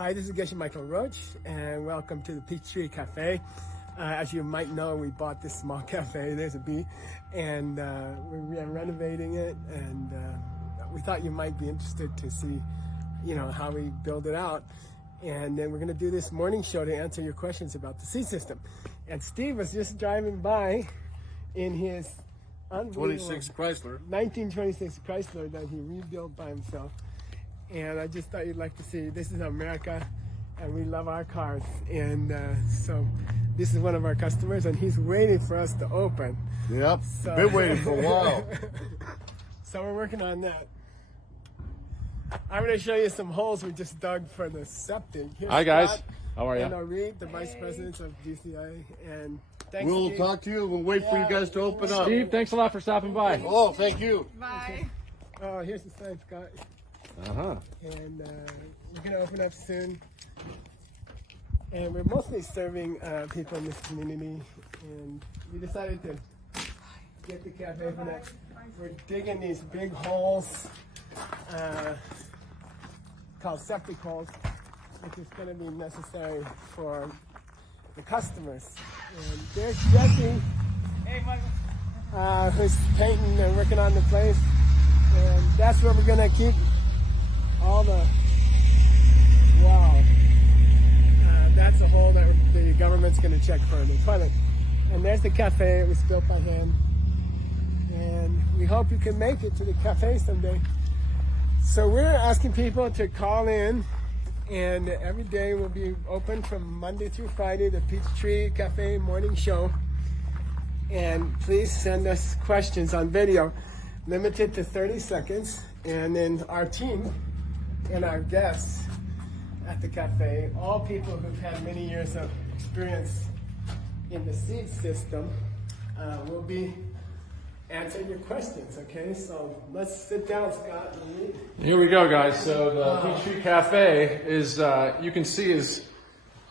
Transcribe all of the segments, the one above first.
Hi, this is Geshe Michael Roach, and welcome to the Peachtree Cafe. As you might know, we bought this small cafe, there's a B, and we're renovating it, and we thought you might be interested to see, how we build it out. And then we're going to do this morning show to answer your questions about the seat system. And Steve was just driving by in his 26 Chrysler. 1926 Chrysler that he rebuilt by himself. And I just thought you'd like to see, this is America, and we love our cars. And so this is one of our customers, and he's waiting for us to open. Yep, So, been waiting for a while. So we're working on that. I'm going to show you some holes we just dug for the septic. Here's Hi guys, Scott how are you? and Reed, the vice presidents of DCI. And thanks, We'll Steve. talk to you. We'll wait for you guys to open up. Steve, thanks a lot for stopping by. Oh, thank you. Bye. Oh, here's the sign, Scott. Uh-huh. And we're going to open up soon. And we're mostly serving people in this community. And we decided to get the cafe for that. We're digging these big holes called septic holes, which is going to be necessary for the customers. And there's Jesse, Hey, Michael. who's painting and working on the place. And that's where we're going to keep all the, wow. That's a hole that the government's going to check for the toilet. And there's the cafe. It was built by hand. And we hope you can make it to the cafe someday. So we're asking people to call in, and every day will be open from Monday through Friday, the Peachtree Cafe Morning Show. And please send us questions on video, limited to 30 seconds. And then our team and our guests at the cafe, all people who've had many years of experience in the seed system, will be answering your questions, okay? So let's sit down, Scott. And read. Here we go, guys. So the Peachtree Cafe is, you can see, is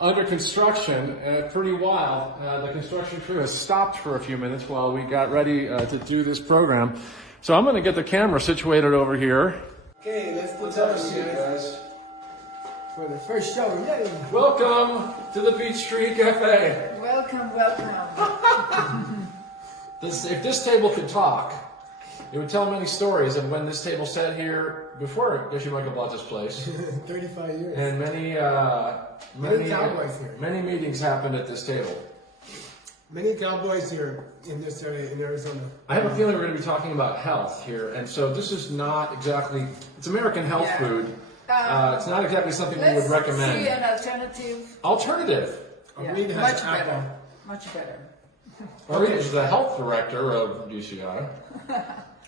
under construction. Pretty wild. The construction crew has stopped for a few minutes while we got ready to do this program. So I'm going to get the camera situated over here. Okay, let's get started, guys. For the first show, yay! Welcome to the Peachtree Cafe. Welcome, welcome. If this table could talk, it would tell many stories of when this table sat here before Geshe Michael bought this place. 35 years. And many cowboys here. Many meetings happened at this table. Many cowboys here in this area in Arizona. I have a feeling we're going to be talking about health here, and so this is not exactly, it's American health Yeah. food. It's not exactly something we would Let's recommend. see an alternative. Alternative. Yeah, Reed has much apple. better. Much better. Marie is the health director of DCI.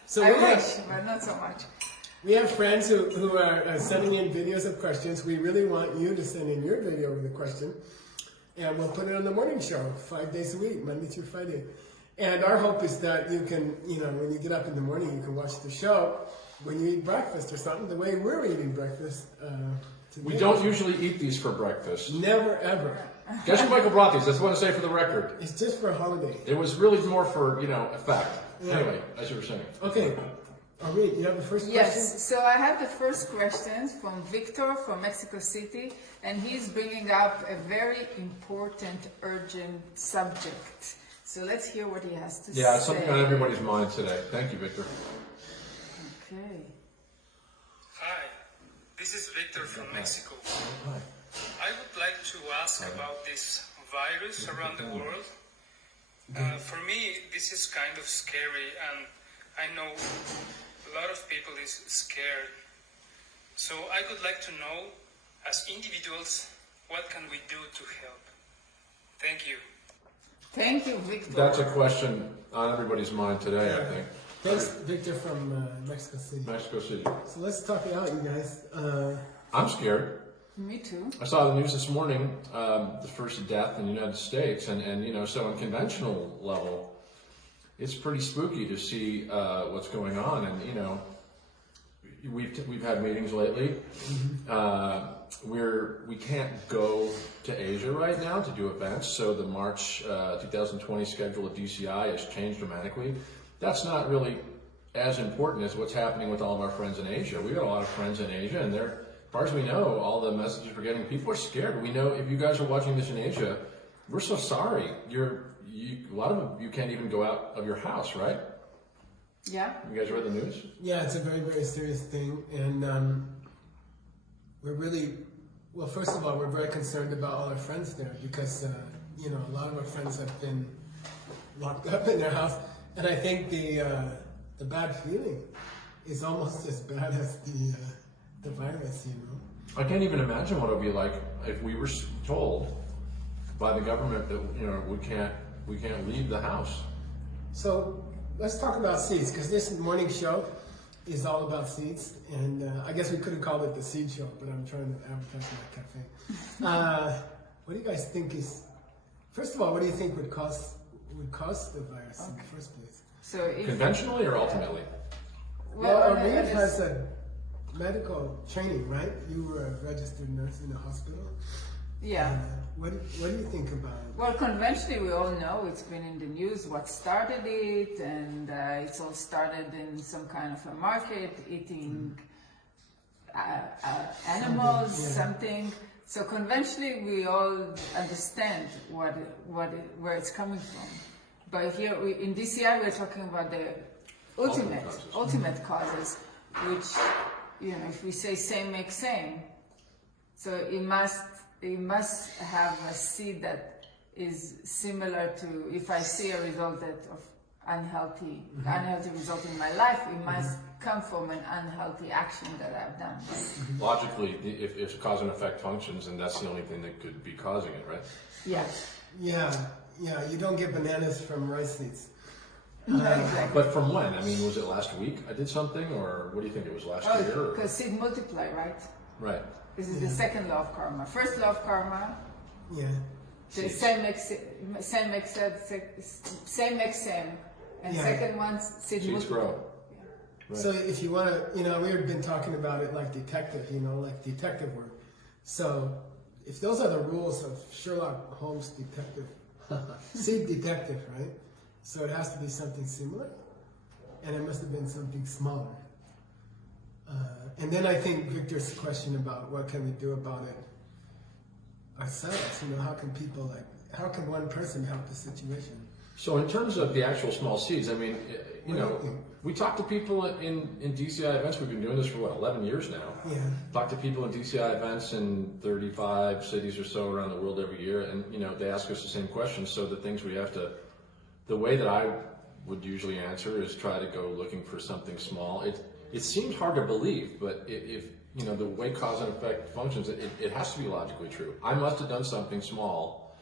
So I we have, wish, but not so much. we have friends who are sending in videos of questions. We really want you to send in your video with a question. And we'll put it on the morning show 5 days a week, Monday through Friday. And our hope is that you can, when you get up in the morning, you can watch the show when you eat breakfast or something, the way we're eating breakfast today. We don't usually eat these for breakfast. Never, ever. Geshe Michael brought these, I just want to say for the record. It's just for a holiday. It was really more for, effect. Yeah. Anyway, as you were saying. Okay. Reed, you have the first question? Yes, so I have the first question from Victor from Mexico City, and he's bringing up a very important, urgent subject. So let's hear what he has to say. Yeah, it's something on everybody's mind today. Thank you, Victor. Okay. Hi, this is Victor from Mexico. Hi. I would like to ask about this virus around the world. For me, this is kind of scary, and I know a lot of people is scared. So I would like to know, as individuals, what can we do to help? Thank you. Thank you, Victor. That's a question on everybody's mind today, I think. Thanks, Victor from Mexico City. Mexico City. So let's talk it out, you guys. I'm scared. Me too. I saw the news this morning, the first death in the United States, and so on conventional level, it's pretty spooky to see what's going on, and we've had meetings lately. We can't go to Asia right now to do events, so the March 2020 schedule of DCI has changed dramatically. That's not really as important as what's happening with all of our friends in Asia. We've got a lot of friends in Asia, and they're far as we know, all the messages we're getting, people are scared. We know if you guys are watching this in Asia, we're so sorry. A lot of you can't even go out of your house, right? Yeah. You guys read the news? Yeah, it's a very, very serious thing. And we're really, well, first of all, we're very concerned about all our friends there because, you know, a lot of our friends have been locked up in their house. And I think the bad feeling is almost as bad as the virus, you know. I can't even imagine what it would be like if we were told by the government that, you know, we can't leave the house. So let's talk about seeds, because this morning show is all about seeds, and I guess we could have called it the seed show, but I'm trying to advertise my cafe. What do you guys think is? First of all, what do you think would cause the virus in the first place? So if Conventionally or ultimately? Well, Reed has a medical training, right? You were a registered nurse in a hospital. yeah. What do you think about it? Well, conventionally, we all know it's been in the news what started it, and it's all started in some kind of a market, eating animals, something. So conventionally, we all understand where it's coming from. But here in DCI, we're talking about the ultimate causes, which, you know, if we say same makes same, so it must have a seed that is similar to, if I see a result of unhealthy result in my life, it must come from an unhealthy action that I've done. Right? Logically, if cause and effect functions, and that's the only thing that could be causing it, right? Yeah. Yeah, you don't get bananas from rice seeds. Exactly. But from when? I mean, was it last week I did something, or what do you think it was last year? Or? Because seed multiply, right? Right. This is the second law of karma. First law of karma, Yeah. the same makes same, and Yeah. second one, seed Seeds multiply. grow. Right. So if you want to, you know, we've been talking about it like detective, you know, like detective work. So if those are the rules of Sherlock Holmes detective, seed detective, right? So it has to be something similar, and it must have been something smaller. And then I think Victor's question about what can we do about it ourselves, you know, how can one person help the situation? So in terms of the actual small seeds, I mean, you know, we talk to people in DCI events. We've been doing this for, 11 years now. Yeah. Talk to people in DCI events in 35 cities or so around the world every year, and, you know, they ask us the same questions. So the things we have to, the way that I would usually answer is try to go looking for something small. It seems hard to believe, but if you know, the way cause and effect functions, it has to be logically true. I must have done something small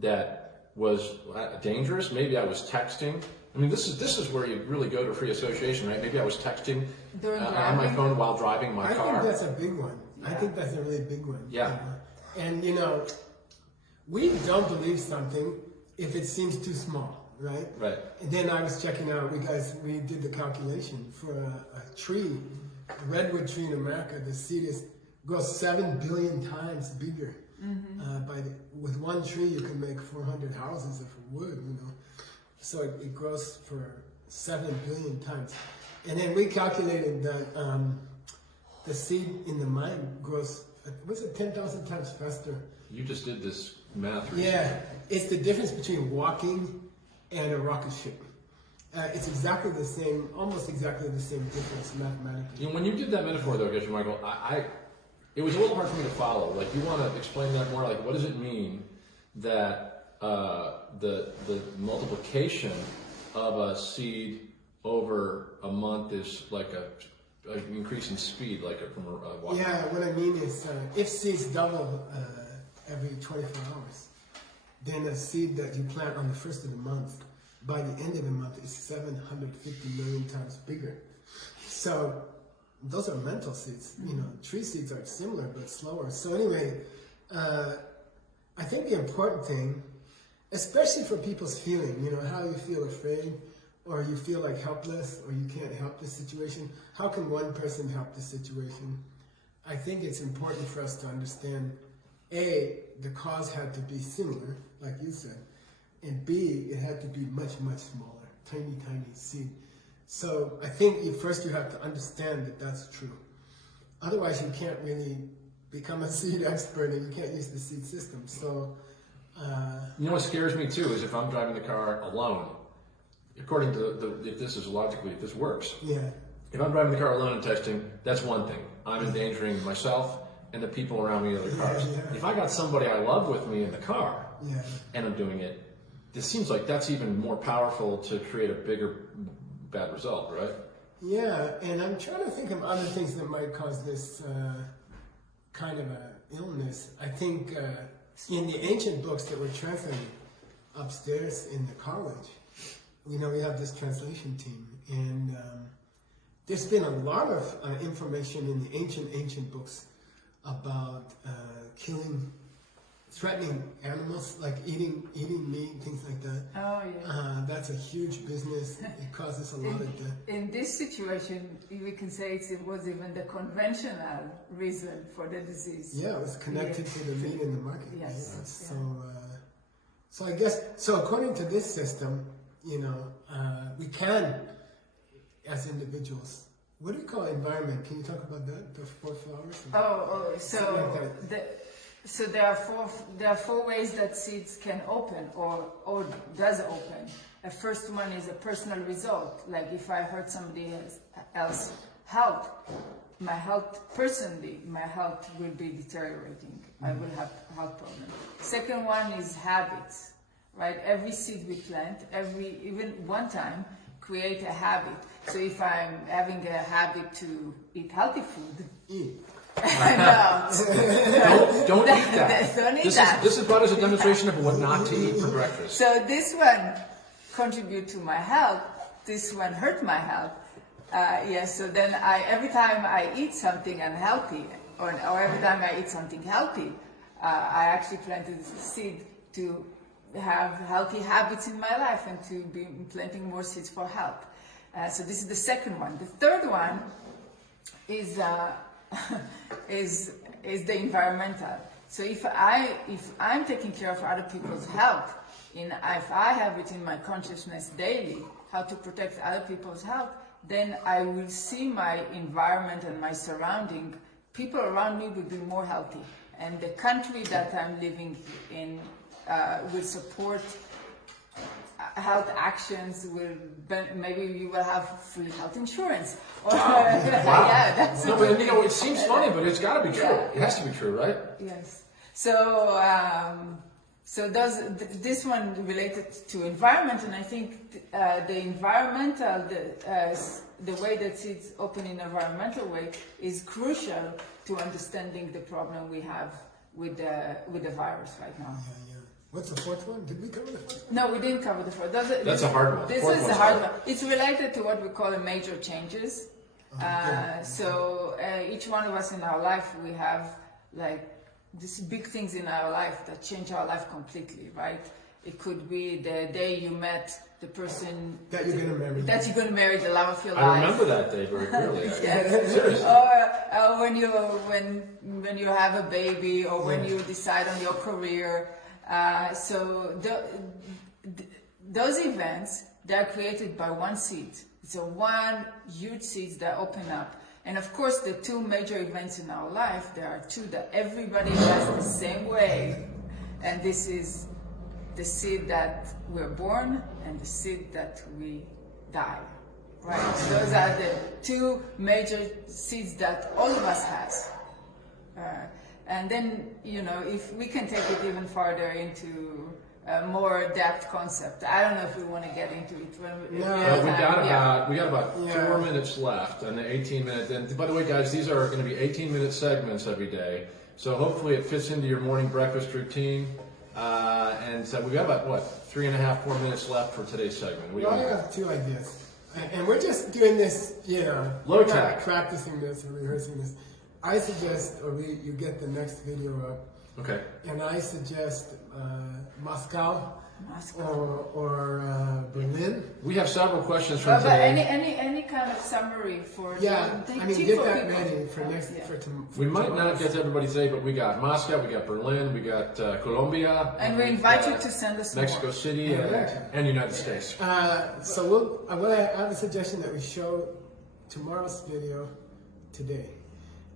that was dangerous. Maybe I was texting. I mean, this is where you really go to free association, right? Maybe I was texting on my phone while driving my car. I think that's a big one. I think that's a really big one. Yeah. And, you know, we don't believe something if it seems too small. Right? Right. And then I was checking out, we did the calculation for a tree, a redwood tree in America, the seed grows 7 billion times bigger. With one tree, you can make 400 houses of wood, you know. So it grows for 7 billion times. And then we calculated that the seed in the mind grows, what's it, 10,000 times faster. You just did this math recently. Yeah, it's the difference between walking and a rocket ship. It's exactly the same, almost exactly the same difference mathematically. You know, when you did that metaphor, though, Geshe Michael, it was a little hard for me to follow. Like, you want to explain that more? Like, what does it mean that the multiplication of a seed over a month is like an increase in speed, like from a walking? Yeah, what I mean is, if seeds double every 24 hours, then a seed that you plant on the first of the month, by the end of the month, is 750 million times bigger. So those are mental seeds. You know, tree seeds are similar but slower. So anyway, I think the important thing, especially for people's feeling, you know, how you feel afraid, or you feel like helpless, or you can't help the situation. How can one person help the situation? I think it's important for us to understand, A, the cause had to be similar, like you said, and B, it had to be much, much smaller, tiny, tiny seed. So I think first you have to understand that that's true. otherwise you can't really become a seed expert and you can't use the seed system. So, You know what scares me too is if I'm driving the car alone. According to if this is logically, if this works, yeah, if I'm driving the car alone and texting, that's one thing. I'm endangering myself and the people around me in other cars. Yeah. If I got somebody I love with me in the car yeah. and I'm doing it, it seems like that's even more powerful to create a bigger bad result, right? Yeah, and I'm trying to think of other things that might cause this kind of a illness. I think in the ancient books that were translated upstairs in the college, we have this translation team, and there's been a lot of information in the ancient books about threatening animals, like eating meat, things like that. Oh, yeah. That's a huge business. It causes a lot of death. In this situation, we can say it was even the conventional reason for the disease. Yeah, it was connected to the meat in the market. Yes. Yeah. So I guess, according to this system, we can, as individuals, what do you call environment? Can you talk about that? The 4 flowers? So there are four ways that seeds can open or does open. The first one is a personal result. Like if I hurt somebody else health, my health will be deteriorating. I will have health problems. Second one is habits, right? Every seed we plant, even one time, create a habit. So if I'm having a habit to eat healthy food, I know. Don't eat that. Don't eat that. This is brought as a demonstration of what not to eat for breakfast. So this one contribute to my health. This one hurt my health. So then every time I eat something unhealthy, or every time I eat something healthy, I actually planted a seed to have healthy habits in my life and to be planting more seeds for health. So this is the second one. The third one is the environmental. So if I'm taking care of other people's health, if I have it in my consciousness daily, how to protect other people's health, then I will see my environment and my surrounding, people around me will be more healthy. And the country that I'm living in will support health actions. Maybe you will have free health insurance. Or, Wow. Yeah, that's No, but it seems funny, but it's got to be true. Yeah. It has to be true, right? Yes. So this one related to environment, and I think the environmental, the way that seeds open in an environmental way is crucial to understanding the problem we have with the virus right now. Yeah. What's the fourth one? Did we cover the fourth one? No, we didn't cover the fourth. That's a hard one. This Fourth is one's a hard hard. one. It's related to what we call the major changes. So each one of us in our life, we have like these big things in our life that change our life completely, right? It could be the day you met the person That you're going to marry. that you're going to marry, the love of your life. I remember that day very clearly. Yes. Seriously. Or when you have a baby, or when you decide on your career. Those events, they're created by one seed. So one huge seed that open up. And of course, the two major events in our life, there are two that everybody has the same way. And this is the seed that we're born and the seed that we die. Right? Those are the two major seeds that all of us has. And then, if we can take it even farther into a more depth concept. I don't know if we want to get into it. We got about 4 minutes left, and the 18 minutes. And by the way, guys, these are going to be 18-minute segments every day. So hopefully it fits into your morning breakfast routine. And so we've got about 3.5, 4 minutes left for today's segment. We only have 2 ideas. And we're just doing this, low we're tech. not practicing this or rehearsing this. I suggest, you get the next video up. Okay. And I suggest Moscow. Or Berlin. We have several questions from but today. any kind of summary for get that ready for next for tomorrow. We might not get to everybody today, but we got Moscow, we got Berlin, we got Colombia, and we invite you to send us Mexico more. City and United States. So I have a suggestion that we show tomorrow's video today.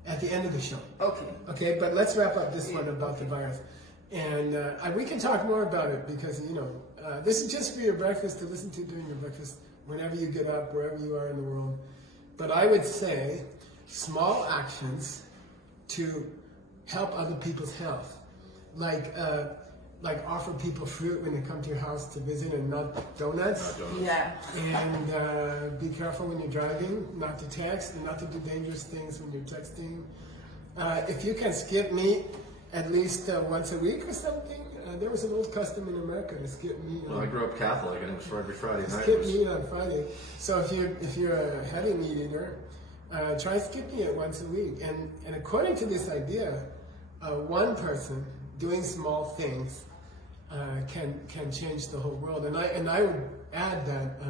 at the end of the show. Okay. Okay, but let's wrap up this one about the virus. And we can talk more about it because, this is just for your breakfast to listen to during your breakfast, whenever you get up, wherever you are in the world. But I would say small actions to help other people's health. Like offer people fruit when they come to your house to visit and not donuts. Yeah. And be careful when you're driving, not to text and not to do dangerous things when you're texting. If you can skip meat at least once a week or something. There was an old custom in America to skip meat. Well, I grew up Catholic, and it was for every Friday night. Skip meat on Friday. So if you're a heavy meat eater, try skipping it once a week. And according to this idea, one person doing small things can change the whole world. And I would add that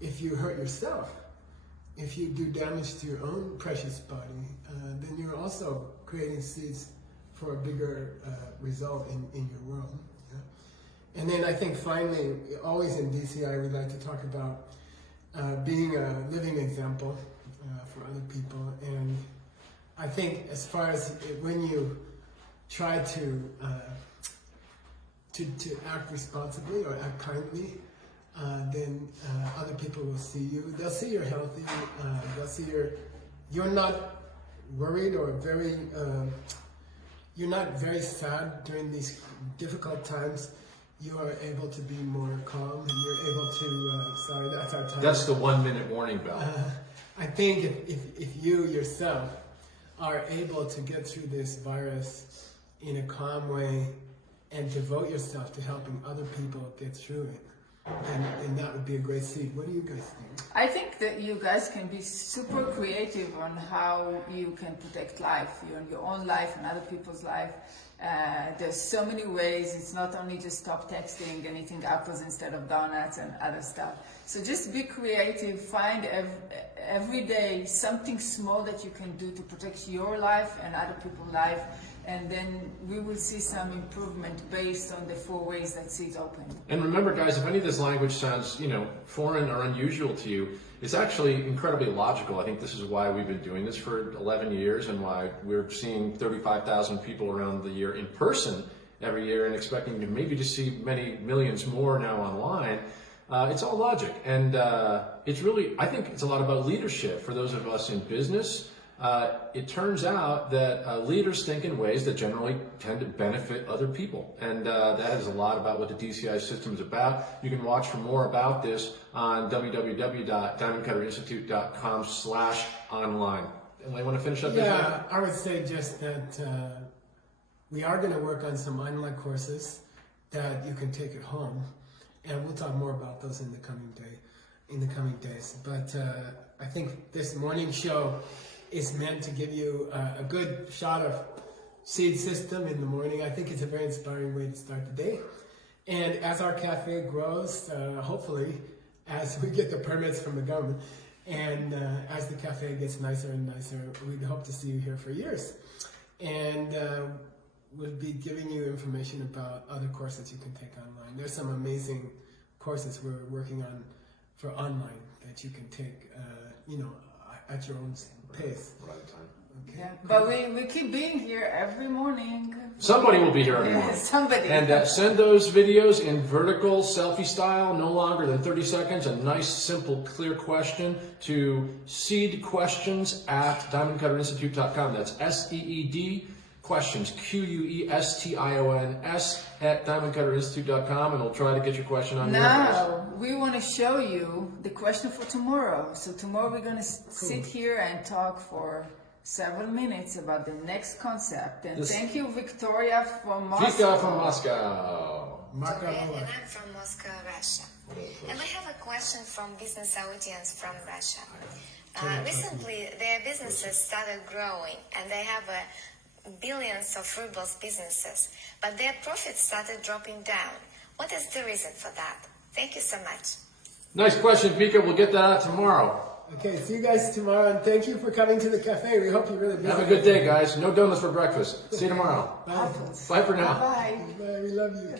if you hurt yourself, if you do damage to your own precious body, then you're also creating seeds for a bigger result in your world. Yeah? And then I think finally, always in DCI, we like to talk about being a living example for other people. And I think as far as when you try to act responsibly or act kindly, then other people will see you. They'll see you're healthy. They'll see you're not worried or you're not very sad during these difficult times. You are able to be more calm. You're able to, sorry, that's our time. That's the 1 minute warning bell. I think if you yourself are able to get through this virus in a calm way and devote yourself to helping other people get through it, and that would be a great seed. What do you guys think? I think that you guys can be super creative on how you can protect life, your own life and other people's life. There's so many ways. It's not only just stop texting and eating apples instead of donuts and other stuff. So just be creative. Find every day something small that you can do to protect your life and other people's life. And then we will see some improvement based on the 4 ways that seeds open. And remember, guys, if any of this language sounds, foreign or unusual to you, it's actually incredibly logical. I think this is why we've been doing this for 11 years and why we're seeing 35,000 people around the year in person every year and expecting to maybe just see many millions more now online. It's all logic. And it's really, I think it's a lot about leadership for those of us in business. It turns out that leaders think in ways that generally tend to benefit other people. And that is a lot about what the DCI system is about. You can watch for more about this on www.diamondcutterinstitute.com/online. And I want to finish up this Yeah, I would say just that we are going to work on some online courses that you can take at home. And we'll talk more about those in the coming days. But I think this morning show is meant to give you a good shot of seed system in the morning. I think it's a very inspiring way to start the day. And as our cafe grows, hopefully, as we get the permits from the government, and as the cafe gets nicer and nicer, we hope to see you here for years. And we'll be giving you information about other courses you can take online. There's some amazing courses we're working on for online that you can take, at your own pace. Okay. Yeah, but we keep being here every morning. Somebody will be here every morning. Somebody. And send those videos in vertical, selfie style, no longer than 30 seconds. A nice, simple, clear question to seedquestions@diamondcutterinstitute.com. That's SEED questions, QUESTIONS @diamondcutterinstitute.com, and we'll try to get your question on here. Now, we want to show you the question for tomorrow. So tomorrow we're going to sit here and talk for several minutes about the next concept. And thank you, Victoria from Moscow. Vika from Moscow. And I'm from Moscow, Russia. And we have a question from business audience from Russia. Recently, their businesses started growing, and they have billions of rubles businesses, but their profits started dropping down. What is the reason for that? Thank you so much. Nice question, Vika. We'll get that out tomorrow. Okay, see you guys tomorrow, and thank you for coming to the cafe. We hope you really Have a good day, guys. No donuts for breakfast. See you tomorrow. Bye. Bye for now. Bye. Bye. We love you.